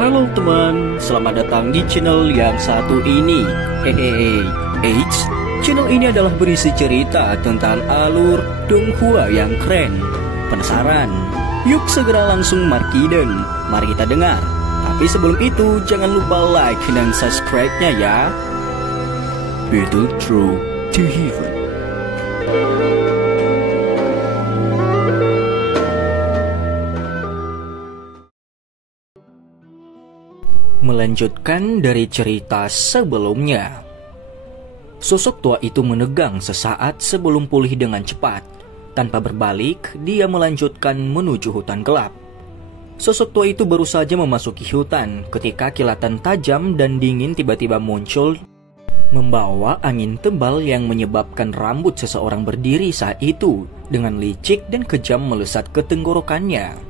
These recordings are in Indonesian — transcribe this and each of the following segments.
Halo teman, selamat datang di channel yang satu ini. Hehehe, channel ini adalah berisi cerita tentang alur Donghua yang keren. Penasaran? Yuk segera langsung markiden, mari kita dengar. Tapi sebelum itu, jangan lupa like dan subscribe-nya ya. Battle Through to Heaven. Melanjutkan dari cerita sebelumnya. Sosok tua itu menegang sesaat sebelum pulih dengan cepat. Tanpa berbalik, dia melanjutkan menuju hutan gelap. Sosok tua itu baru saja memasuki hutan ketika kilatan tajam dan dingin tiba-tiba muncul, membawa angin tebal yang menyebabkan rambut seseorang berdiri saat itu dengan licik dan kejam melesat ke tenggorokannya.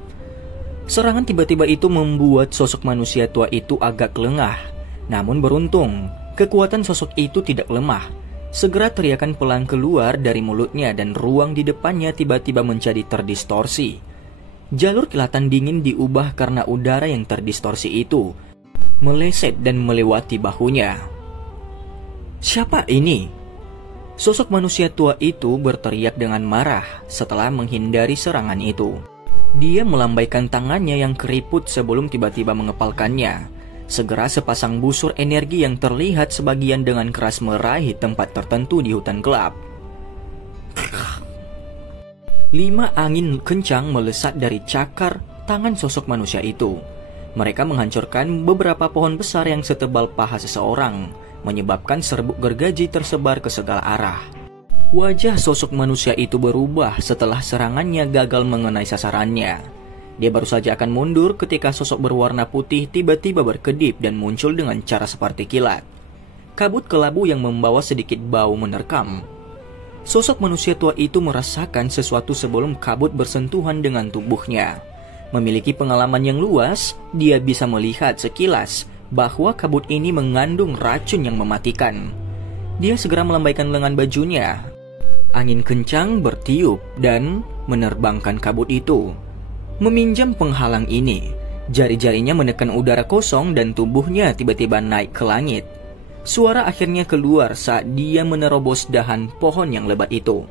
Serangan tiba-tiba itu membuat sosok manusia tua itu agak lengah. Namun beruntung, kekuatan sosok itu tidak lemah. Segera teriakan pelan keluar dari mulutnya dan ruang di depannya tiba-tiba menjadi terdistorsi. Jalur kilatan dingin diubah karena udara yang terdistorsi itu meleset dan melewati bahunya. Siapa ini? Sosok manusia tua itu berteriak dengan marah setelah menghindari serangan itu. Dia melambaikan tangannya yang keriput sebelum tiba-tiba mengepalkannya. Segera sepasang busur energi yang terlihat sebagian dengan keras meraih tempat tertentu di hutan gelap. 5 angin kencang melesat dari cakar tangan sosok manusia itu. Mereka menghancurkan beberapa pohon besar yang setebal paha seseorang, menyebabkan serbuk gergaji tersebar ke segala arah. Wajah sosok manusia itu berubah setelah serangannya gagal mengenai sasarannya. Dia baru saja akan mundur ketika sosok berwarna putih tiba-tiba berkedip dan muncul dengan cara seperti kilat. Kabut kelabu yang membawa sedikit bau menerkam. Sosok manusia tua itu merasakan sesuatu sebelum kabut bersentuhan dengan tubuhnya. Memiliki pengalaman yang luas, dia bisa melihat sekilas bahwa kabut ini mengandung racun yang mematikan. Dia segera melambaikan lengan bajunya. Angin kencang bertiup dan menerbangkan kabut itu. Meminjam penghalang ini, jari-jarinya menekan udara kosong dan tubuhnya tiba-tiba naik ke langit. Suara akhirnya keluar saat dia menerobos dahan pohon yang lebat itu.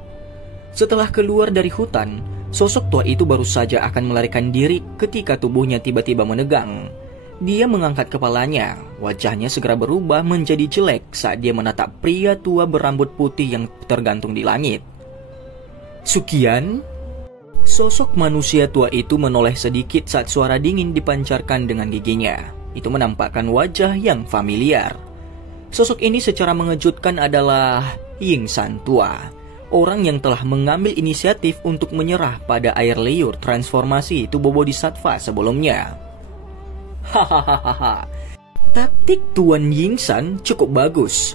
Setelah keluar dari hutan, sosok tua itu baru saja akan melarikan diri ketika tubuhnya tiba-tiba menegang. Dia mengangkat kepalanya, wajahnya segera berubah menjadi jelek saat dia menatap pria tua berambut putih yang tergantung di langit. Sukian? Sosok manusia tua itu menoleh sedikit saat suara dingin dipancarkan dengan giginya. Itu menampakkan wajah yang familiar. Sosok ini secara mengejutkan adalah Yingsan tua, orang yang telah mengambil inisiatif untuk menyerah pada air liur transformasi tubuh bodhisattva sebelumnya. Hahaha, taktik Tuan Yingsan cukup bagus.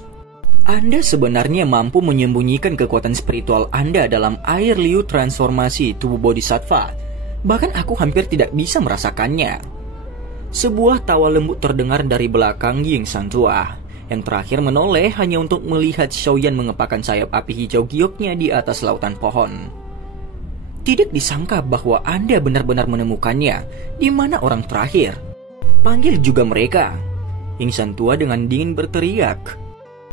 Anda sebenarnya mampu menyembunyikan kekuatan spiritual Anda dalam air liur transformasi tubuh bodhisattva. Bahkan aku hampir tidak bisa merasakannya. Sebuah tawa lembut terdengar dari belakang Yingsan tua. Yang terakhir menoleh hanya untuk melihat Xiaoyan mengepakkan sayap api hijau gioknya di atas lautan pohon. Tidak disangka bahwa Anda benar-benar menemukannya. Di mana orang terakhir? Panggil juga mereka. Yingsan tua dengan dingin berteriak.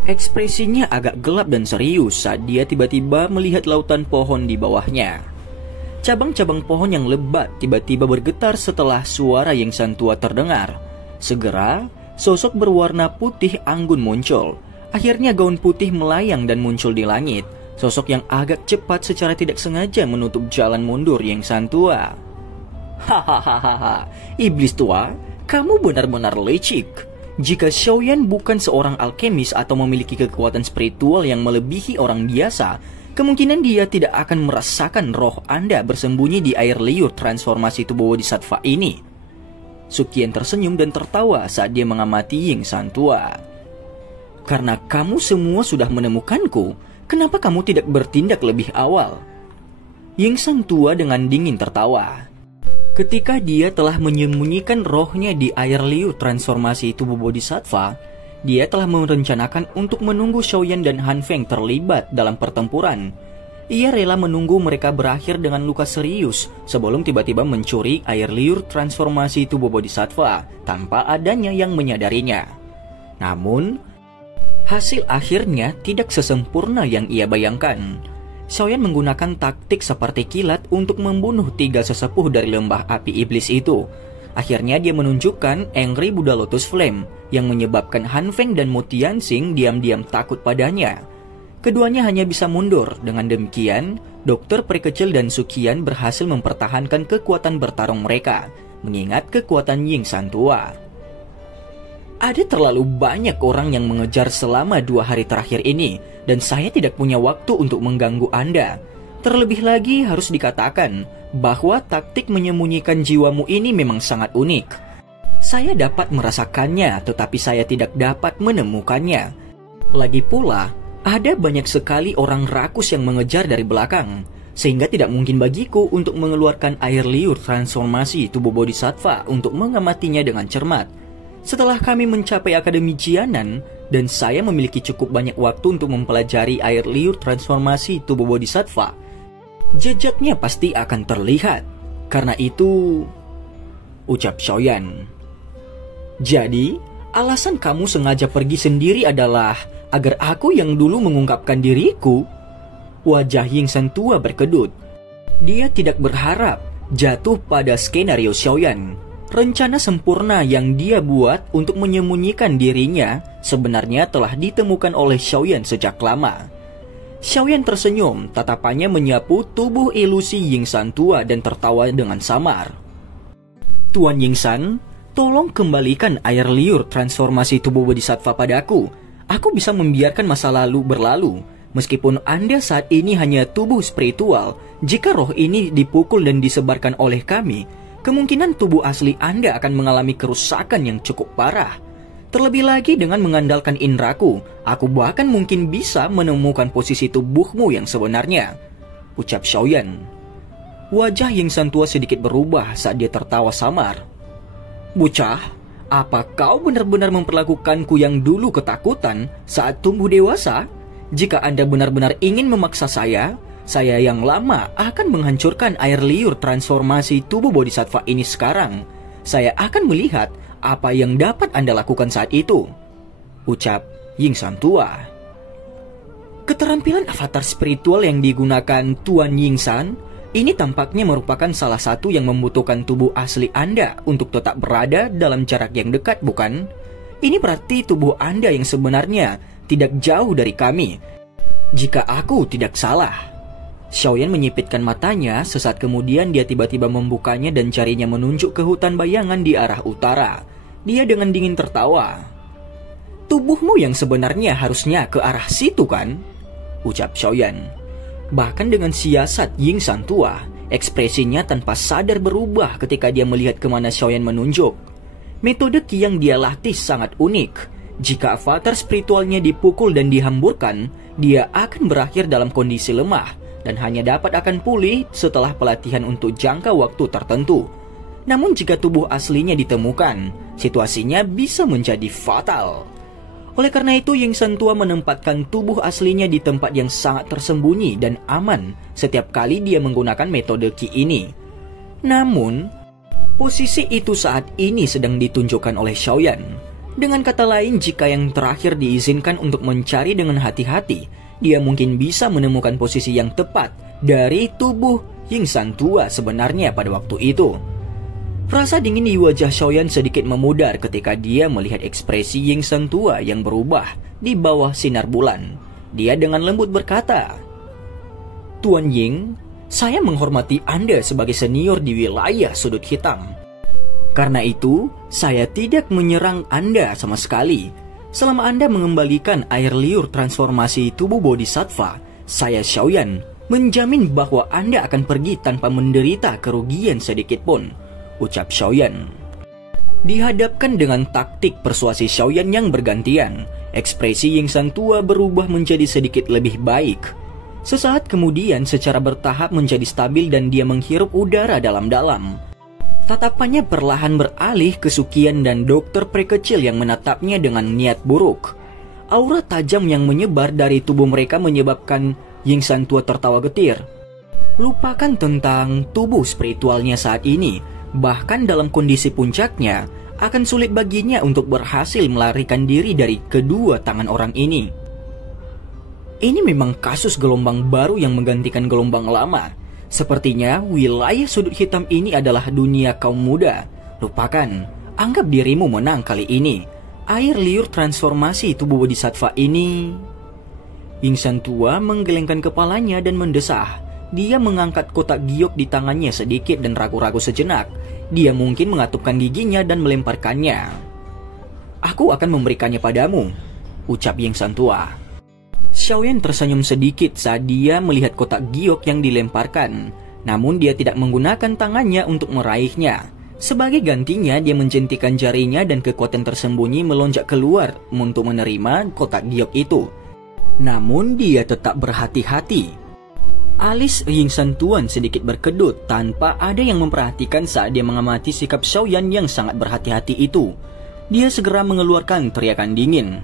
Ekspresinya agak gelap dan serius saat dia tiba-tiba melihat lautan pohon di bawahnya. Cabang-cabang pohon yang lebat tiba-tiba bergetar setelah suara Yingsan tua terdengar. Segera, sosok berwarna putih anggun muncul. Akhirnya gaun putih melayang dan muncul di langit. Sosok yang agak cepat secara tidak sengaja menutup jalan mundur Yingsan tua. Hahaha, iblis tua. Kamu benar-benar licik. Jika Xiaoyan bukan seorang alkemis atau memiliki kekuatan spiritual yang melebihi orang biasa, kemungkinan dia tidak akan merasakan roh Anda bersembunyi di air liur transformasi tubuh bodhisattva ini. Sukian tersenyum dan tertawa saat dia mengamati Yingsan tua. Karena kamu semua sudah menemukanku, kenapa kamu tidak bertindak lebih awal? Yingsan tua dengan dingin tertawa. Ketika dia telah menyembunyikan rohnya di air liur transformasi tubuh bodhisattva, dia telah merencanakan untuk menunggu Xiaoyan dan Han Feng terlibat dalam pertempuran. Ia rela menunggu mereka berakhir dengan luka serius sebelum tiba-tiba mencuri air liur transformasi tubuh Bodhisattva tanpa adanya yang menyadarinya. Namun, hasil akhirnya tidak sesempurna yang ia bayangkan. Xiaoyan menggunakan taktik seperti kilat untuk membunuh 3 sesepuh dari lembah api iblis itu. Akhirnya dia menunjukkan Angry Buddha Lotus Flame yang menyebabkan Han Feng dan Mu Tianxing diam-diam takut padanya. Keduanya hanya bisa mundur. Dengan demikian, Dokter Peri Kecil dan Suqian berhasil mempertahankan kekuatan bertarung mereka, mengingat kekuatan Ying San tua. Ada terlalu banyak orang yang mengejar selama 2 hari terakhir ini, dan saya tidak punya waktu untuk mengganggu Anda. Terlebih lagi harus dikatakan bahwa taktik menyembunyikan jiwamu ini memang sangat unik. Saya dapat merasakannya, tetapi saya tidak dapat menemukannya. Lagi pula, ada banyak sekali orang rakus yang mengejar dari belakang, sehingga tidak mungkin bagiku untuk mengeluarkan air liur transformasi tubuh Bodhisattva untuk mengamatinya dengan cermat. Setelah kami mencapai Akademi Jianan, dan saya memiliki cukup banyak waktu untuk mempelajari air liur transformasi tubuh Bodhisattva, jejaknya pasti akan terlihat. Karena itu, ucap Xiaoyan. Jadi, alasan kamu sengaja pergi sendiri adalah agar aku yang dulu mengungkapkan diriku? Wajah Ying San tua berkedut. Dia tidak berharap jatuh pada skenario Xiaoyan. Rencana sempurna yang dia buat untuk menyembunyikan dirinya sebenarnya telah ditemukan oleh Xiaoyan sejak lama. Xiaoyan tersenyum, tatapannya menyapu tubuh ilusi Ying San tua dan tertawa dengan samar. Tuan Ying San, tolong kembalikan air liur transformasi tubuh Bodhisattva padaku. Aku bisa membiarkan masa lalu berlalu. Meskipun Anda saat ini hanya tubuh spiritual, jika roh ini dipukul dan disebarkan oleh kami, kemungkinan tubuh asli Anda akan mengalami kerusakan yang cukup parah. Terlebih lagi dengan mengandalkan indraku, aku bahkan mungkin bisa menemukan posisi tubuhmu yang sebenarnya, ucap Xiaoyan. Wajah Ying San tua sedikit berubah saat dia tertawa samar. Bocah, apa kau benar-benar memperlakukanku yang dulu ketakutan saat tumbuh dewasa? Jika Anda benar-benar ingin memaksa saya yang lama akan menghancurkan air liur transformasi tubuh Bodhisattva ini sekarang. Saya akan melihat apa yang dapat Anda lakukan saat itu, ucap Ying San tua. Keterampilan avatar spiritual yang digunakan Tuan Ying San ini tampaknya merupakan salah satu yang membutuhkan tubuh asli Anda untuk tetap berada dalam jarak yang dekat, bukan? Ini berarti tubuh Anda yang sebenarnya tidak jauh dari kami, jika aku tidak salah. Xiaoyan menyipitkan matanya, sesaat kemudian dia tiba-tiba membukanya dan jarinya menunjuk ke hutan bayangan di arah utara. Dia dengan dingin tertawa. Tubuhmu yang sebenarnya harusnya ke arah situ kan? Ucap Xiaoyan. Bahkan dengan siasat Ying San tua, ekspresinya tanpa sadar berubah ketika dia melihat kemana Xiaoyan menunjuk. Metode Qi yang dia latih sangat unik. Jika avatar spiritualnya dipukul dan dihamburkan, dia akan berakhir dalam kondisi lemah dan hanya dapat akan pulih setelah pelatihan untuk jangka waktu tertentu. Namun jika tubuh aslinya ditemukan, situasinya bisa menjadi fatal. Oleh karena itu, Ying San tua menempatkan tubuh aslinya di tempat yang sangat tersembunyi dan aman setiap kali dia menggunakan metode Qi ini. Namun, posisi itu saat ini sedang ditunjukkan oleh Xiaoyan. Dengan kata lain, jika yang terakhir diizinkan untuk mencari dengan hati-hati, dia mungkin bisa menemukan posisi yang tepat dari tubuh Ying San tua sebenarnya pada waktu itu. Rasa dingin di wajah Xiaoyan sedikit memudar ketika dia melihat ekspresi Ying San tua yang berubah di bawah sinar bulan. Dia dengan lembut berkata, Tuan Ying, saya menghormati Anda sebagai senior di wilayah sudut hitam. Karena itu, saya tidak menyerang Anda sama sekali. Selama Anda mengembalikan air liur transformasi tubuh Bodhisattva, saya Xiaoyan menjamin bahwa Anda akan pergi tanpa menderita kerugian sedikit pun, ucap Xiaoyan. Dihadapkan dengan taktik persuasi Xiaoyan yang bergantian, ekspresi Ying San tua berubah menjadi sedikit lebih baik. Sesaat kemudian secara bertahap menjadi stabil dan dia menghirup udara dalam-dalam. Tatapannya perlahan beralih ke Suqian dan Dokter Peri Kecil yang menatapnya dengan niat buruk. Aura tajam yang menyebar dari tubuh mereka menyebabkan Ying San tua tertawa getir. Lupakan tentang tubuh spiritualnya saat ini. Bahkan dalam kondisi puncaknya, akan sulit baginya untuk berhasil melarikan diri dari kedua tangan orang ini. Ini memang kasus gelombang baru yang menggantikan gelombang lama. Sepertinya wilayah sudut hitam ini adalah dunia kaum muda. Lupakan, anggap dirimu menang kali ini. Air liur transformasi tubuh bodhisattva ini. Ying San tua menggelengkan kepalanya dan mendesah. Dia mengangkat kotak giok di tangannya sedikit dan ragu-ragu sejenak. Dia mungkin mengatupkan giginya dan melemparkannya. Aku akan memberikannya padamu, ucap Ying San tua. Xiaoyan tersenyum sedikit saat dia melihat kotak giok yang dilemparkan. Namun dia tidak menggunakan tangannya untuk meraihnya. Sebagai gantinya, dia menjentikan jarinya dan kekuatan tersembunyi melonjak keluar untuk menerima kotak giok itu. Namun dia tetap berhati-hati. Alis Ying San Tuan sedikit berkedut tanpa ada yang memperhatikan saat dia mengamati sikap Xiaoyan yang sangat berhati-hati itu. Dia segera mengeluarkan teriakan dingin.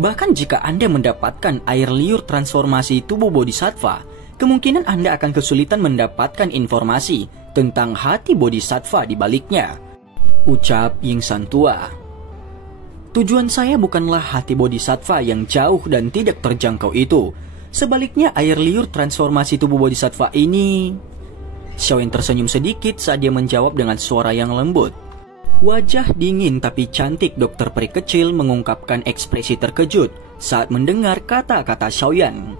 Bahkan jika Anda mendapatkan air liur transformasi tubuh bodhisattva, kemungkinan Anda akan kesulitan mendapatkan informasi tentang hati bodhisattva di baliknya, ucap Ying San tua. Tujuan saya bukanlah hati bodhisattva yang jauh dan tidak terjangkau itu. Sebaliknya air liur transformasi tubuh bodhisattva ini. Xiaoyan tersenyum sedikit saat dia menjawab dengan suara yang lembut. Wajah dingin tapi cantik dokter peri kecil mengungkapkan ekspresi terkejut saat mendengar kata-kata Xiaoyan.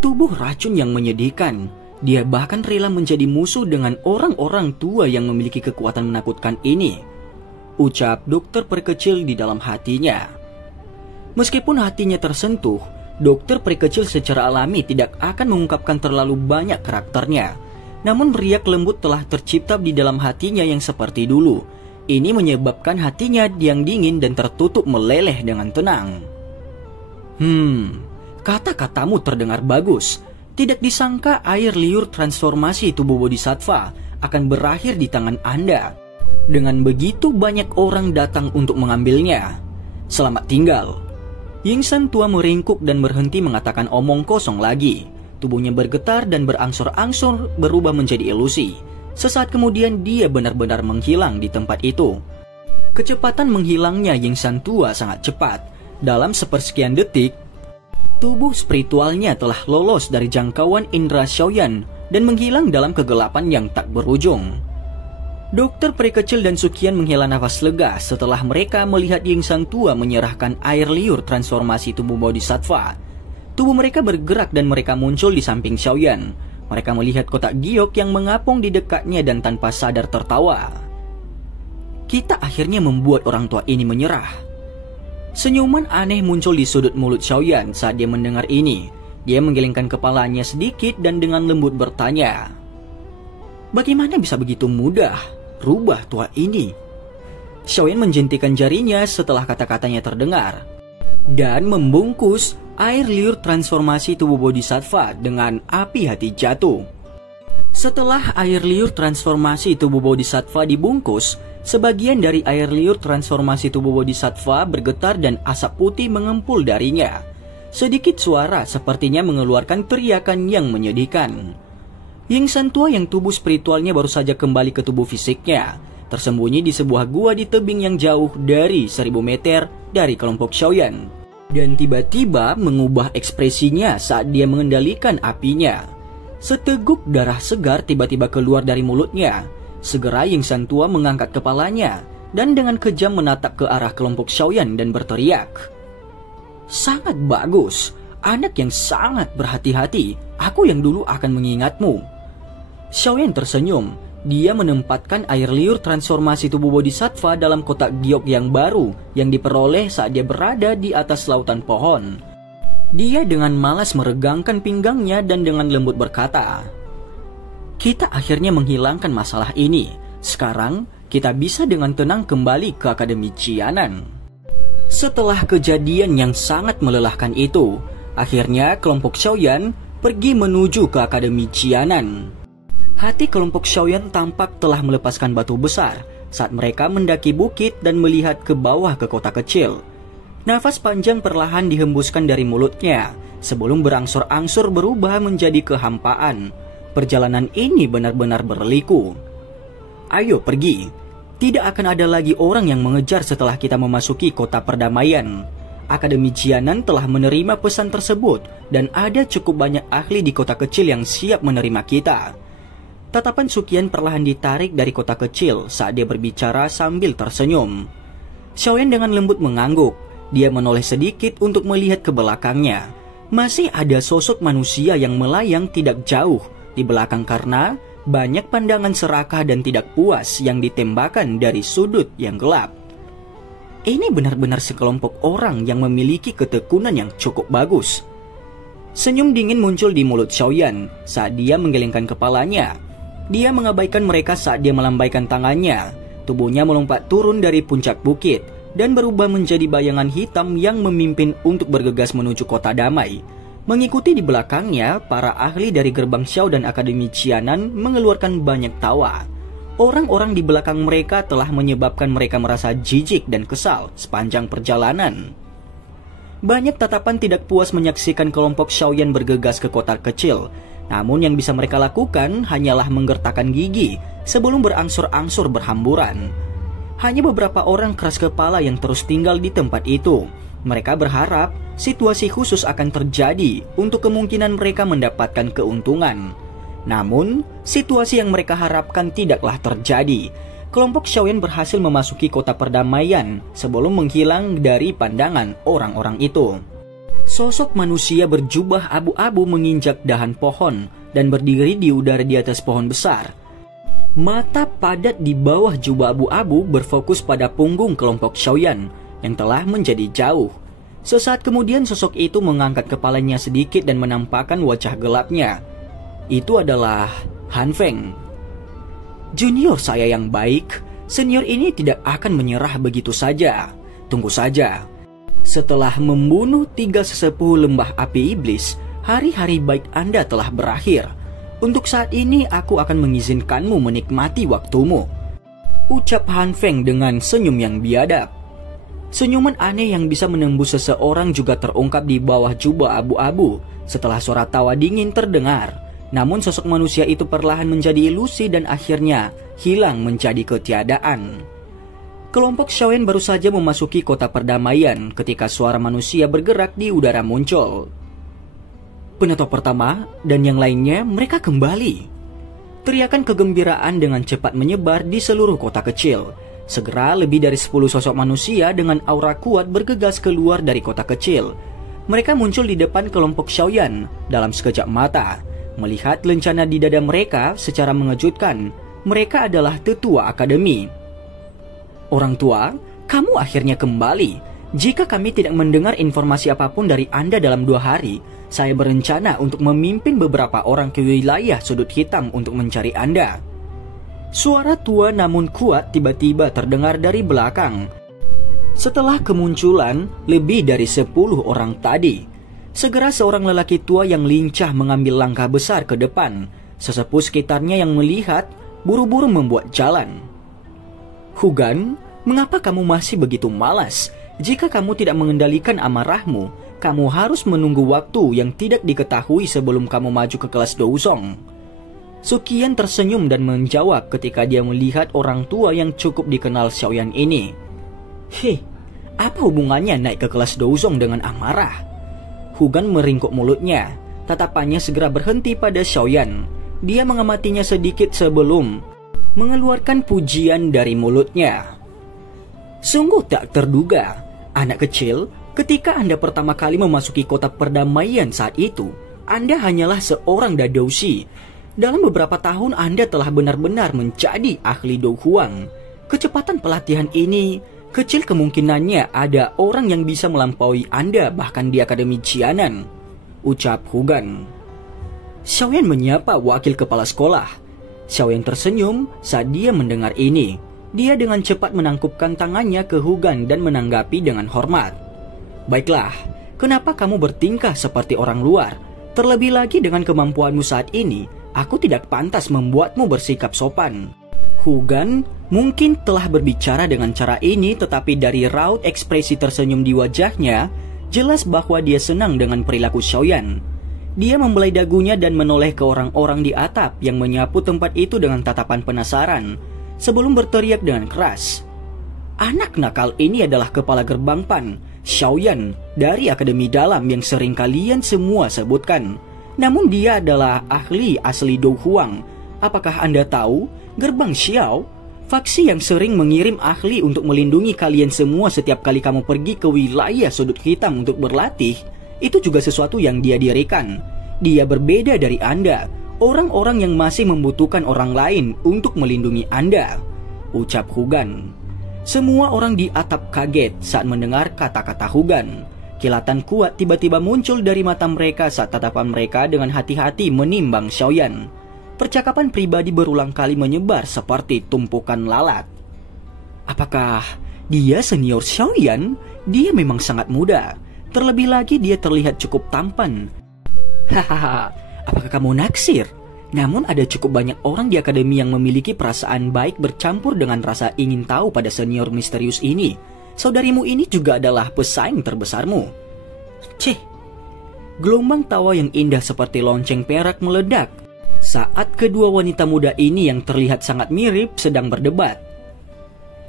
Tubuh racun yang menyedihkan. Dia bahkan rela menjadi musuh dengan orang-orang tua yang memiliki kekuatan menakutkan ini, ucap dokter peri kecil di dalam hatinya. Meskipun hatinya tersentuh, dokter peri kecil secara alami tidak akan mengungkapkan terlalu banyak karakternya. Namun riak lembut telah tercipta di dalam hatinya yang seperti dulu. Ini menyebabkan hatinya yang dingin dan tertutup meleleh dengan tenang. Kata-katamu terdengar bagus. Tidak disangka air liur transformasi tubuh bodhisattva akan berakhir di tangan Anda. Dengan begitu banyak orang datang untuk mengambilnya. Selamat tinggal. Ying San tua meringkuk dan berhenti mengatakan omong kosong lagi. Tubuhnya bergetar dan berangsur-angsur berubah menjadi ilusi. Sesaat kemudian dia benar-benar menghilang di tempat itu. Kecepatan menghilangnya Ying San tua sangat cepat. Dalam sepersekian detik, tubuh spiritualnya telah lolos dari jangkauan indera Xiaoyan dan menghilang dalam kegelapan yang tak berujung. Dokter peri kecil dan Sukian menghela nafas lega setelah mereka melihat Ying San tua menyerahkan air liur transformasi tubuh bodhisattva. Tubuh mereka bergerak dan mereka muncul di samping Xiaoyan. Mereka melihat kotak giok yang mengapung di dekatnya dan tanpa sadar tertawa. Kita akhirnya membuat orang tua ini menyerah. Senyuman aneh muncul di sudut mulut Xiaoyan saat dia mendengar ini. Dia menggelengkan kepalanya sedikit dan dengan lembut bertanya, bagaimana bisa begitu mudah rubah tua ini? Xiaoyan menjentikan jarinya setelah kata-katanya terdengar dan membungkus air liur transformasi tubuh bodhisattva dengan api hati jatuh. Setelah air liur transformasi tubuh bodhisattva dibungkus, sebagian dari air liur transformasi tubuh bodhisattva bergetar dan asap putih mengempul darinya. Sedikit suara sepertinya mengeluarkan teriakan yang menyedihkan. Ying San tua yang tubuh spiritualnya baru saja kembali ke tubuh fisiknya, tersembunyi di sebuah gua di tebing yang jauh dari 1000 meter dari kelompok Xiaoyan. Dan tiba-tiba mengubah ekspresinya saat dia mengendalikan apinya. Seteguk darah segar tiba-tiba keluar dari mulutnya. Segera Ying San tua mengangkat kepalanya dan dengan kejam menatap ke arah kelompok Xiaoyan dan berteriak, sangat bagus, anak yang sangat berhati-hati, aku yang dulu akan mengingatmu. Xiaoyan tersenyum. Dia menempatkan air liur transformasi tubuh bodhisattva dalam kotak giok yang baru yang diperoleh saat dia berada di atas lautan pohon. Dia dengan malas meregangkan pinggangnya dan dengan lembut berkata, kita akhirnya menghilangkan masalah ini. Sekarang kita bisa dengan tenang kembali ke Akademi Jianan. Setelah kejadian yang sangat melelahkan itu, akhirnya kelompok Xiaoyan pergi menuju ke Akademi Jianan. Hati kelompok Xiaoyan tampak telah melepaskan batu besar saat mereka mendaki bukit dan melihat ke bawah ke kota kecil. Nafas panjang perlahan dihembuskan dari mulutnya sebelum berangsur-angsur berubah menjadi kehampaan. Perjalanan ini benar-benar berliku. Ayo pergi. Tidak akan ada lagi orang yang mengejar setelah kita memasuki kota perdamaian. Akademi Jianan telah menerima pesan tersebut dan ada cukup banyak ahli di kota kecil yang siap menerima kita. Tatapan Suqian perlahan ditarik dari kota kecil saat dia berbicara sambil tersenyum. Xiaoyan dengan lembut mengangguk. Dia menoleh sedikit untuk melihat ke belakangnya. Masih ada sosok manusia yang melayang tidak jauh di belakang karena banyak pandangan serakah dan tidak puas yang ditembakkan dari sudut yang gelap. Ini benar-benar sekelompok orang yang memiliki ketekunan yang cukup bagus. Senyum dingin muncul di mulut Xiaoyan saat dia menggelengkan kepalanya. Dia mengabaikan mereka saat dia melambaikan tangannya. Tubuhnya melompat turun dari puncak bukit dan berubah menjadi bayangan hitam yang memimpin untuk bergegas menuju kota damai. Mengikuti di belakangnya, para ahli dari gerbang Xiao dan Akademi Jianan mengeluarkan banyak tawa. Orang-orang di belakang mereka telah menyebabkan mereka merasa jijik dan kesal sepanjang perjalanan. Banyak tatapan tidak puas menyaksikan kelompok Xiaoyan bergegas ke kota kecil. Namun yang bisa mereka lakukan hanyalah menggertakkan gigi sebelum berangsur-angsur berhamburan. Hanya beberapa orang keras kepala yang terus tinggal di tempat itu. Mereka berharap situasi khusus akan terjadi untuk kemungkinan mereka mendapatkan keuntungan. Namun, situasi yang mereka harapkan tidaklah terjadi. Kelompok Xiaoyan berhasil memasuki kota perdamaian sebelum menghilang dari pandangan orang-orang itu. Sosok manusia berjubah abu-abu menginjak dahan pohon dan berdiri di udara di atas pohon besar. Mata padat di bawah jubah abu-abu berfokus pada punggung kelompok Xiaoyan yang telah menjadi jauh. Sesaat kemudian sosok itu mengangkat kepalanya sedikit dan menampakkan wajah gelapnya. Itu adalah Han Feng. Junior saya yang baik, senior ini tidak akan menyerah begitu saja. Tunggu saja. Setelah membunuh 3 sesepuh lembah api iblis, hari-hari baik Anda telah berakhir. Untuk saat ini aku akan mengizinkanmu menikmati waktumu. Ucap Han Feng dengan senyum yang biadab. Senyuman aneh yang bisa menembus seseorang juga terungkap di bawah jubah abu-abu setelah suara tawa dingin terdengar. Namun sosok manusia itu perlahan menjadi ilusi dan akhirnya hilang menjadi ketiadaan. Kelompok Xiaoyan baru saja memasuki kota perdamaian ketika suara manusia bergerak di udara muncul. Penatua pertama dan yang lainnya mereka kembali. Teriakan kegembiraan dengan cepat menyebar di seluruh kota kecil. Segera lebih dari 10 sosok manusia dengan aura kuat bergegas keluar dari kota kecil. Mereka muncul di depan kelompok Xiaoyan dalam sekejap mata. Melihat lencana di dada mereka secara mengejutkan, mereka adalah tetua akademi. Orang tua, kamu akhirnya kembali. Jika kami tidak mendengar informasi apapun dari Anda dalam 2 hari, saya berencana untuk memimpin beberapa orang ke wilayah sudut hitam untuk mencari Anda. Suara tua namun kuat tiba-tiba terdengar dari belakang. Setelah kemunculan lebih dari 10 orang tadi, segera seorang lelaki tua yang lincah mengambil langkah besar ke depan. Sesepuh sekitarnya yang melihat buru-buru membuat jalan. Hugan, mengapa kamu masih begitu malas? Jika kamu tidak mengendalikan amarahmu, kamu harus menunggu waktu yang tidak diketahui sebelum kamu maju ke kelas Douzong. Suqian tersenyum dan menjawab ketika dia melihat orang tua yang cukup dikenal Xiaoyan ini. Heh, apa hubungannya naik ke kelas Douzong dengan amarah? Hugan meringkuk mulutnya. Tatapannya segera berhenti pada Xiaoyan. Dia mengamatinya sedikit sebelum mengeluarkan pujian dari mulutnya. Sungguh tak terduga, anak kecil, ketika Anda pertama kali memasuki kota perdamaian saat itu, Anda hanyalah seorang dadoushi. Dalam beberapa tahun Anda telah benar-benar menjadi ahli Dou Huang. Kecepatan pelatihan ini, kecil kemungkinannya ada orang yang bisa melampaui Anda bahkan di Akademi Jianan, ucap Hugan. Xiaoyan menyapa wakil kepala sekolah. Xiaoyan tersenyum saat dia mendengar ini. Dia dengan cepat menangkupkan tangannya ke Hugan dan menanggapi dengan hormat. Baiklah, kenapa kamu bertingkah seperti orang luar? Terlebih lagi dengan kemampuanmu saat ini, aku tidak pantas membuatmu bersikap sopan. Hugan mungkin telah berbicara dengan cara ini, tetapi dari raut ekspresi tersenyum di wajahnya, Jelas bahwa dia senang dengan perilaku Xiaoyan. Dia membelai dagunya dan menoleh ke orang-orang di atap yang menyapu tempat itu dengan tatapan penasaran sebelum berteriak dengan keras. Anak nakal ini adalah kepala gerbang PAN, Xiaoyan, dari Akademi Dalam yang sering kalian semua sebutkan. Namun dia adalah ahli asli Dou Huang. Apakah Anda tahu, gerbang Xiao, faksi yang sering mengirim ahli untuk melindungi kalian semua setiap kali kamu pergi ke wilayah sudut hitam untuk berlatih, itu juga sesuatu yang dia dirikan. Dia berbeda dari Anda, orang-orang yang masih membutuhkan orang lain untuk melindungi Anda, ucap Hugan. Semua orang di atap kaget saat mendengar kata-kata Hugan. Kilatan kuat tiba-tiba muncul dari mata mereka saat tatapan mereka dengan hati-hati menimbang Xiaoyan. Percakapan pribadi berulang kali menyebar seperti tumpukan lalat. Apakah dia senior Xiaoyan? Dia memang sangat muda. Terlebih lagi dia terlihat cukup tampan. Hahaha, apakah kamu naksir? Namun ada cukup banyak orang di akademi yang memiliki perasaan baik bercampur dengan rasa ingin tahu pada senior misterius ini. Saudarimu ini juga adalah pesaing terbesarmu. Cih. Gelombang tawa yang indah seperti lonceng perak meledak saat kedua wanita muda ini yang terlihat sangat mirip sedang berdebat.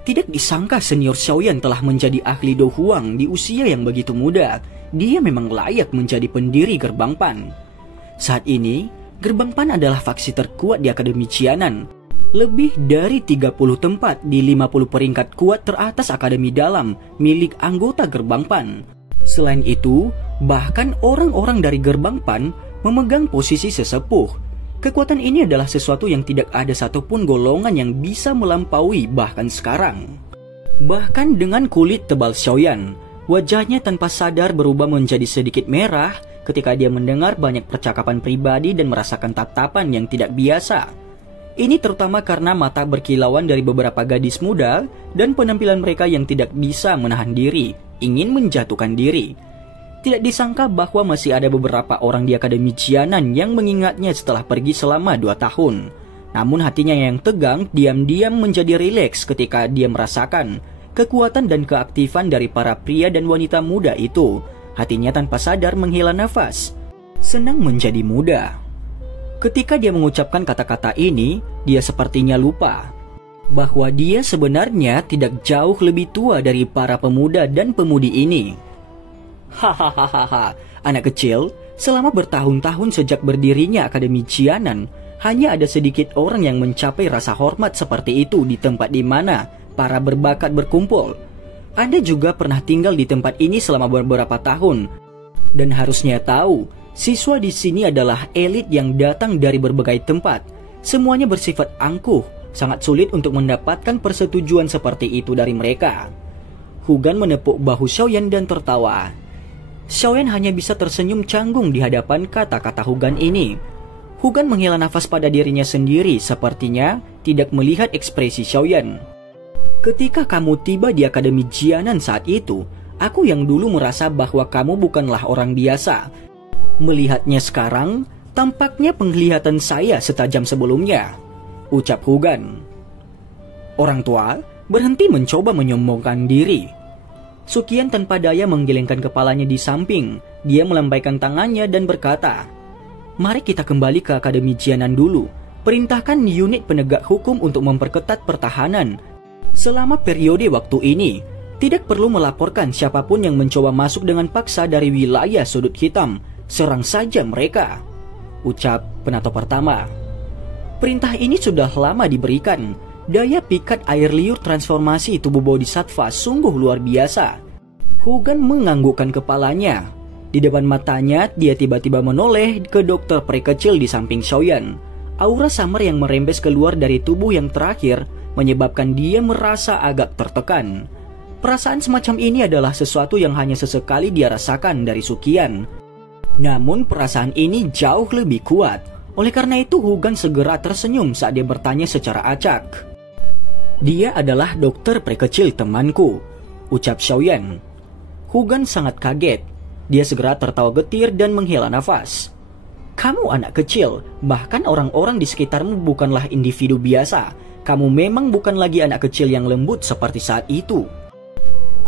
Tidak disangka senior Xiaoyan telah menjadi ahli Dou Huang di usia yang begitu muda. Dia memang layak menjadi pendiri gerbang PAN. Saat ini, gerbang PAN adalah faksi terkuat di Akademi Qianan. Lebih dari 30 tempat di 50 peringkat kuat teratas Akademi Dalam milik anggota gerbang PAN. Selain itu, bahkan orang-orang dari gerbang PAN memegang posisi sesepuh. Kekuatan ini adalah sesuatu yang tidak ada satupun golongan yang bisa melampaui bahkan sekarang. Bahkan dengan kulit tebal Xiaoyan, wajahnya tanpa sadar berubah menjadi sedikit merah ketika dia mendengar banyak percakapan pribadi dan merasakan tatapan yang tidak biasa. Ini terutama karena mata berkilauan dari beberapa gadis muda dan penampilan mereka yang tidak bisa menahan diri, ingin menjatuhkan diri. Tidak disangka bahwa masih ada beberapa orang di Akademi Qianan yang mengingatnya setelah pergi selama 2 tahun. Namun hatinya yang tegang diam-diam menjadi rileks ketika dia merasakan kekuatan dan keaktifan dari para pria dan wanita muda itu. Hatinya tanpa sadar menghela nafas. Senang menjadi muda. Ketika dia mengucapkan kata-kata ini, dia sepertinya lupa bahwa dia sebenarnya tidak jauh lebih tua dari para pemuda dan pemudi ini. Hahaha, anak kecil, selama bertahun-tahun sejak berdirinya Akademi Qianan, hanya ada sedikit orang yang mencapai rasa hormat seperti itu di tempat di mana para berbakat berkumpul. Anda juga pernah tinggal di tempat ini selama beberapa tahun, dan harusnya tahu, siswa di sini adalah elit yang datang dari berbagai tempat. Semuanya bersifat angkuh, sangat sulit untuk mendapatkan persetujuan seperti itu dari mereka. Hugan menepuk bahu Xiaoyan dan tertawa. Xiaoyan hanya bisa tersenyum canggung di hadapan kata-kata Hugan ini. Hugan menghela nafas pada dirinya sendiri, sepertinya tidak melihat ekspresi Xiaoyan. Ketika kamu tiba di Akademi Qianan saat itu, aku yang dulu merasa bahwa kamu bukanlah orang biasa. Melihatnya sekarang, tampaknya penglihatan saya setajam sebelumnya, ucap Hugan. Orang tua berhenti mencoba menyombongkan diri. Suqian tanpa daya menggelengkan kepalanya di samping. Dia melambaikan tangannya dan berkata, "Mari kita kembali ke Akademi Qianan dulu. Perintahkan unit penegak hukum untuk memperketat pertahanan. Selama periode waktu ini, tidak perlu melaporkan siapapun yang mencoba masuk dengan paksa dari wilayah sudut hitam. Serang saja mereka," ucap penato pertama. Perintah ini sudah lama diberikan. Daya pikat air liur transformasi tubuh Bodhisattva sungguh luar biasa. Hugan menganggukkan kepalanya. Di depan matanya, dia tiba-tiba menoleh ke dokter peri kecil di samping Xiaoyan. Aura samar yang merembes keluar dari tubuh yang terakhir menyebabkan dia merasa agak tertekan. Perasaan semacam ini adalah sesuatu yang hanya sesekali dia rasakan dari Suqian. Namun perasaan ini jauh lebih kuat. Oleh karena itu Hugan segera tersenyum saat dia bertanya secara acak. "Dia adalah dokter peri kecil temanku," ucap Xiaoyan. Hugan sangat kaget. Dia segera tertawa getir dan menghela nafas. "Kamu anak kecil, bahkan orang-orang di sekitarmu bukanlah individu biasa. Kamu memang bukan lagi anak kecil yang lembut seperti saat itu."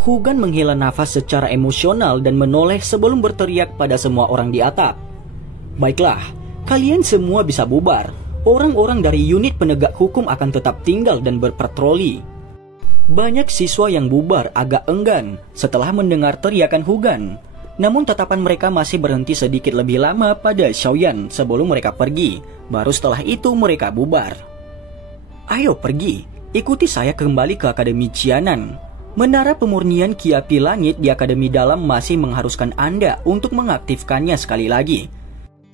Hugan menghela nafas secara emosional dan menoleh sebelum berteriak pada semua orang di atap. "Baiklah, kalian semua bisa bubar. Orang-orang dari unit penegak hukum akan tetap tinggal dan berpatroli." Banyak siswa yang bubar agak enggan setelah mendengar teriakan Hugan. Namun tatapan mereka masih berhenti sedikit lebih lama pada Xiaoyan sebelum mereka pergi. Baru setelah itu mereka bubar. "Ayo pergi, ikuti saya kembali ke Akademi Jianan. Menara pemurnian Ki Api Langit di Akademi Dalam masih mengharuskan Anda untuk mengaktifkannya sekali lagi.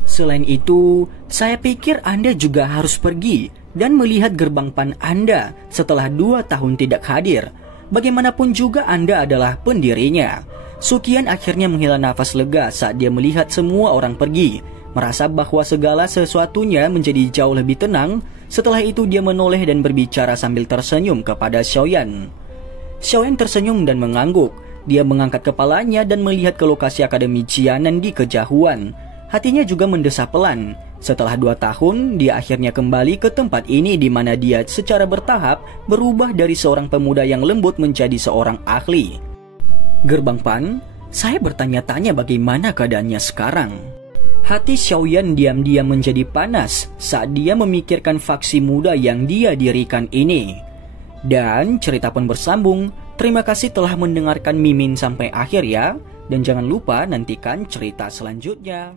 Selain itu, saya pikir Anda juga harus pergi dan melihat gerbang PAN Anda setelah 2 tahun tidak hadir. Bagaimanapun juga Anda adalah pendirinya." Sukian akhirnya menghela nafas lega saat dia melihat semua orang pergi, merasa bahwa segala sesuatunya menjadi jauh lebih tenang. Setelah itu dia menoleh dan berbicara sambil tersenyum kepada Xiaoyan. Xiaoyan tersenyum dan mengangguk. Dia mengangkat kepalanya dan melihat ke lokasi Akademi Jianan di kejauhan. Hatinya juga mendesah pelan. Setelah 2 tahun, dia akhirnya kembali ke tempat ini di mana dia secara bertahap berubah dari seorang pemuda yang lembut menjadi seorang ahli. "Gerbang PAN, saya bertanya-tanya bagaimana keadaannya sekarang." Hati Xiaoyan diam-diam menjadi panas saat dia memikirkan faksi muda yang dia dirikan ini. Dan cerita pun bersambung. Terima kasih telah mendengarkan Mimin sampai akhir ya. Dan jangan lupa nantikan cerita selanjutnya.